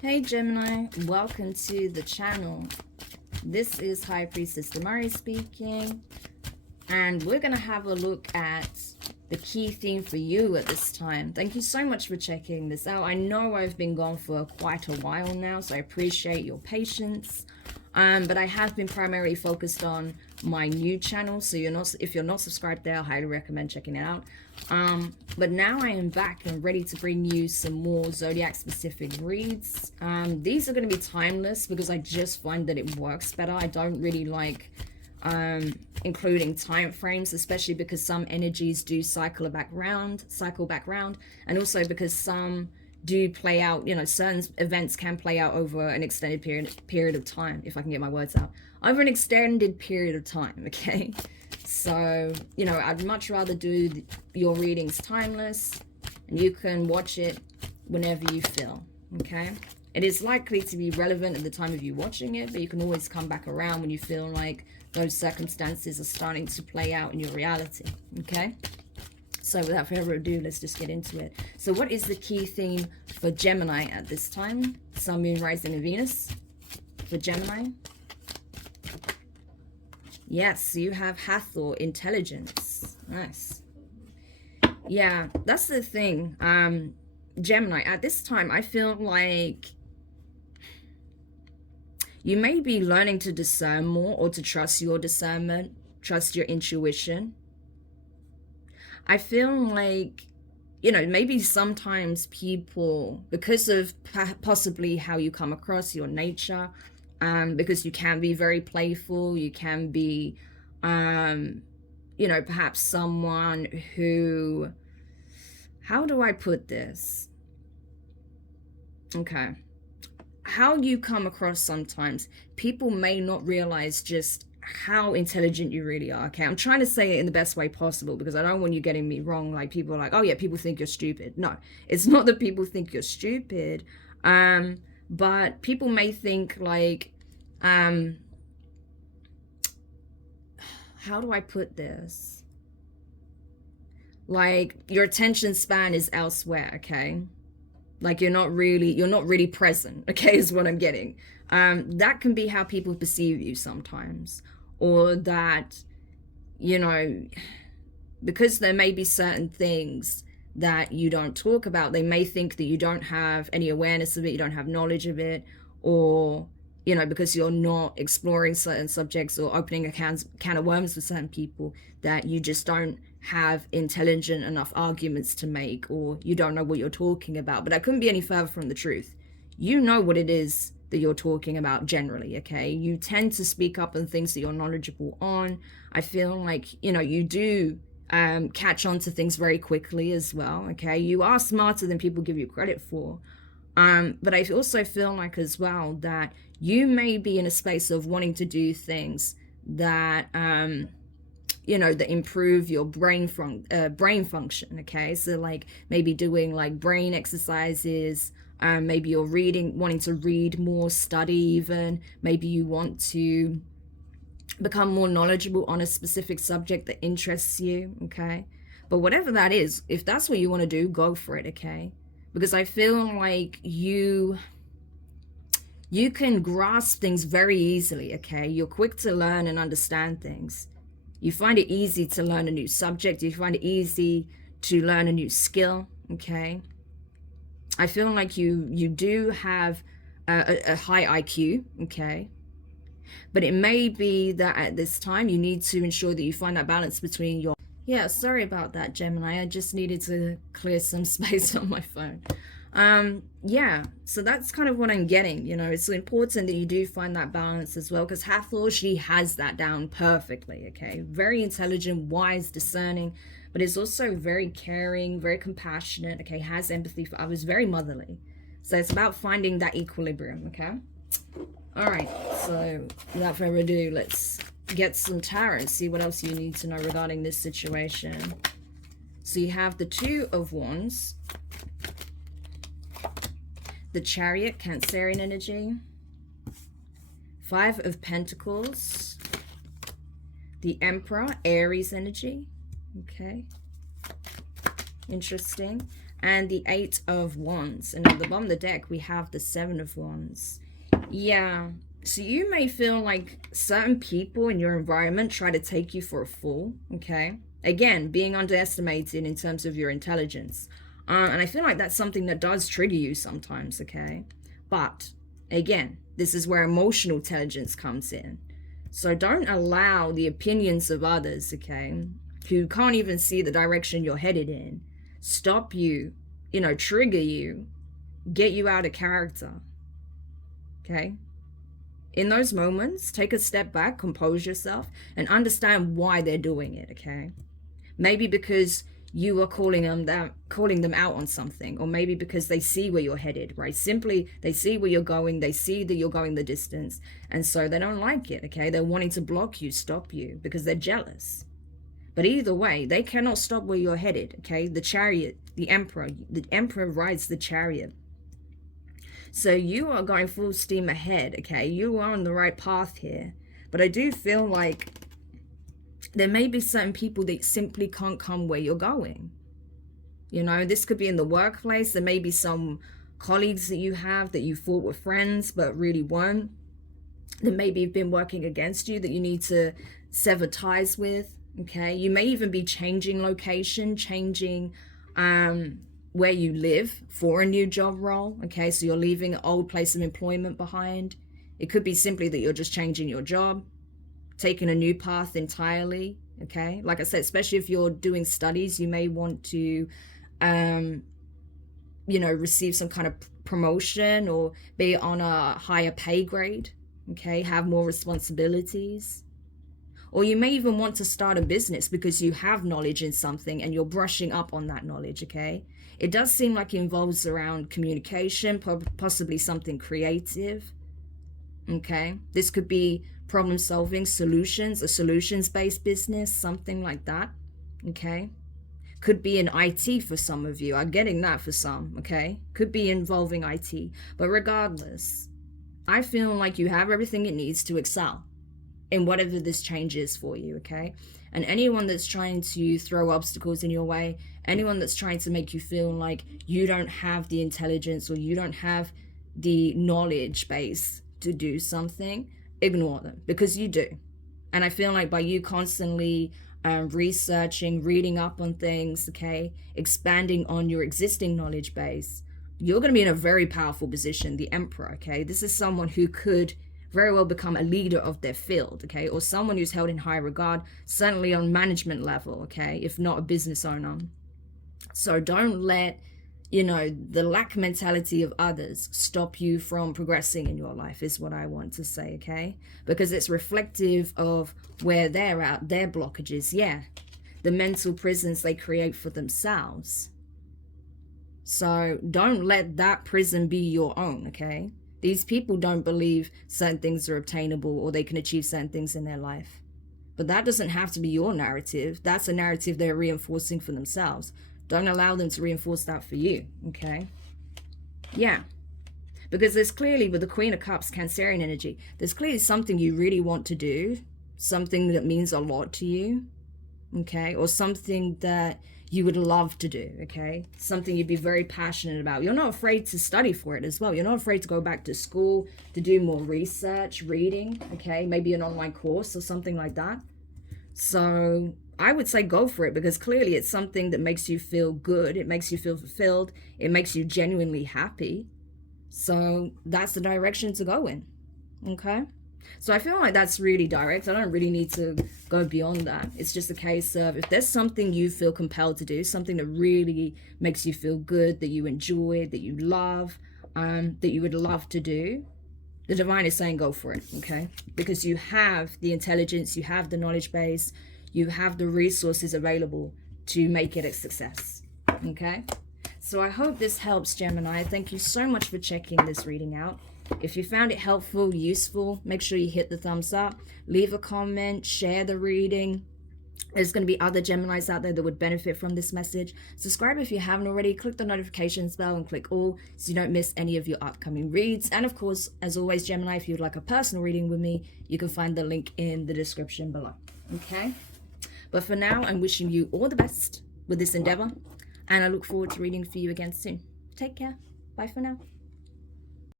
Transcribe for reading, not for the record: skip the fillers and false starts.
Hey Gemini, welcome to the channel. This is High Priestess Demari speaking, and we're going to have a look at the key theme for you at this time. Thank you so much for checking this out. I know I've been gone for quite a while now, so I appreciate your patience. But I have been primarily focused on my new channel, so if you're not subscribed there, I highly recommend checking it out. But now I am back and ready to bring you some more zodiac specific reads. These are going to be timeless because I just find that it works better. I don't really like including time frames, especially because some energies do cycle back round, and also because some do play out, you know, certain events can play out over an extended period of time, if I can get my words out, over an extended period of time. Okay, so, you know, I'd much rather do your readings timeless, and you can watch it whenever you feel. Okay, it is likely to be relevant at the time of you watching it, but you can always come back around when you feel like those circumstances are starting to play out in your reality. Okay, so without further ado, let's just get into it. So what is the key theme for Gemini at this time? Sun, Moon, Rising, and Venus for Gemini. Yes, you have Hathor, intelligence. Nice. Yeah, that's the thing. Gemini, at this time, I feel like you may be learning to discern more, or to trust your discernment, trust your intuition. I feel like, you know, maybe sometimes people, because of possibly how you come across, your nature, because you can be very playful, you can be, you know, perhaps someone who, how do I put this? Okay. How you come across sometimes, people may not realize just how intelligent you really are. Okay, I'm trying to say it in the best way possible because I don't want you getting me wrong. Like, people are like, oh yeah, people think you're stupid. No, it's not that people think you're stupid, but people may think like, how do I put this? Like, your attention span is elsewhere. Okay, like you're not really present. Okay, is what I'm getting. That can be how people perceive you sometimes. Or that, you know, because there may be certain things that you don't talk about, they may think that you don't have any awareness of it, you don't have knowledge of it, or, you know, because you're not exploring certain subjects or opening a can of worms with certain people, that you just don't have intelligent enough arguments to make, or you don't know what you're talking about. But that couldn't be any further from the truth. You know what it is that you're talking about generally. Okay, you tend to speak up on things that you're knowledgeable on. I feel like, you know, you do catch on to things very quickly as well. Okay, you are smarter than people give you credit for. But I also feel like as well that you may be in a space of wanting to do things that you know, that improve your brain function. Okay, so like maybe doing like brain exercises. Maybe you're wanting to read more, study even. Maybe you want to become more knowledgeable on a specific subject that interests you. Okay, but whatever that is, if that's what you want to do, go for it. Okay, because I feel like you can grasp things very easily. Okay, you're quick to learn and understand things. You find it easy to learn a new subject. You find it easy to learn a new skill. Okay, I feel like you do have a high IQ. Okay, but it may be that at this time you need to ensure that you find that balance between your... Yeah, sorry about that, Gemini. I just needed to clear some space on my phone. Yeah, so that's kind of what I'm getting. You know, it's important that you do find that balance as well, because Hathor, she has that down perfectly. Okay, very intelligent, wise, discerning, but is also very caring, very compassionate. Okay, has empathy for others, very motherly. So it's about finding that equilibrium. Okay, all right, so without further ado, let's get some tarot and see what else you need to know regarding this situation. So you have the Two of Wands, the Chariot, Cancerian energy, Five of Pentacles, the Emperor, Aries energy. Okay, interesting. and the 8 of Wands. And at the bottom of the deck, we have the 7 of Wands. Yeah. So you may feel like certain people in your environment try to take you for a fool, okay? Again, being underestimated in terms of your intelligence. And I feel like that's something that does trigger you sometimes, okay? But, again, this is where emotional intelligence comes in. So don't allow the opinions of others, okay, who can't even see the direction you're headed in, stop you, trigger you, get you out of character, okay? In those moments, take a step back, compose yourself, and understand why they're doing it, okay? Maybe because you are calling them out on something, or maybe because they see where you're headed, right? Simply, they see where you're going, they see that you're going the distance, and so they don't like it, okay? They're wanting to block you, stop you, because they're jealous. But either way, they cannot stop where you're headed, okay? The chariot, the emperor rides the chariot. So you are going full steam ahead, okay? You are on the right path here. But I do feel like there may be certain people that simply can't come where you're going. This could be in the workplace. There may be some colleagues that you have that you thought were friends but really weren't. That maybe have been working against you that you need to sever ties with, okay? You may even be changing location, changing where you live for a new job role, okay? So you're leaving an old place of employment behind. It could be simply that you're just changing your job, taking a new path entirely, okay? Like I said, especially if you're doing studies, you may want to, receive some kind of promotion or be on a higher pay grade, okay? Have more responsibilities. Or you may even want to start a business because you have knowledge in something and you're brushing up on that knowledge, okay? It does seem like it involves around communication, possibly something creative, okay? This could be problem solving, solutions, a solutions-based business, something like that, okay? Could be in IT for some of you. I'm getting that for some, okay? Could be involving IT. But regardless, I feel like you have everything it needs to excel in whatever this change is for you, okay? And anyone that's trying to throw obstacles in your way, anyone that's trying to make you feel like you don't have the intelligence or you don't have the knowledge base to do something, ignore them, because you do. And I feel like by you constantly researching, reading up on things, okay, expanding on your existing knowledge base, you're going to be in a very powerful position, the emperor, okay? This is someone who could very well become a leader of their field, okay? Or someone who's held in high regard, certainly on management level, okay? If not a business owner. So don't let, the lack mentality of others stop you from progressing in your life is what I want to say, okay? Because it's reflective of where they're at, their blockages, yeah. The mental prisons they create for themselves. So don't let that prison be your own, okay? These people don't believe certain things are obtainable or they can achieve certain things in their life. But that doesn't have to be your narrative. That's a narrative they're reinforcing for themselves. Don't allow them to reinforce that for you, okay? Yeah. Because there's clearly, with the Queen of Cups, Cancerian energy, there's clearly something you really want to do, something that means a lot to you, okay? Or something that you would love to do, okay? Something you'd be very passionate about. You're not afraid to study for it as well. You're not afraid to go back to school, to do more research, reading, okay? Maybe an online course or something like that. So I would say go for it, because clearly it's something that makes you feel good. It makes you feel fulfilled. It makes you genuinely happy. So that's the direction to go in, okay? So I feel like that's really direct. I don't really need to go beyond that. It's just a case of, if there's something you feel compelled to do, something that really makes you feel good, that you enjoy, that you love, that you would love to do, the divine is saying go for it, okay? Because you have the intelligence, you have the knowledge base, you have the resources available to make it a success, okay? So I hope this helps, Gemini. Thank you so much for checking this reading out. If you found it helpful, useful, make sure you hit the thumbs up, leave a comment, share the reading. There's going to be other Geminis out there that would benefit from this message. Subscribe if you haven't already. Click the notifications bell and click all so you don't miss any of your upcoming reads. And of course, as always, Gemini, if you'd like a personal reading with me, you can find the link in the description below. Okay? But for now, I'm wishing you all the best with this endeavor. And I look forward to reading for you again soon. Take care. Bye for now.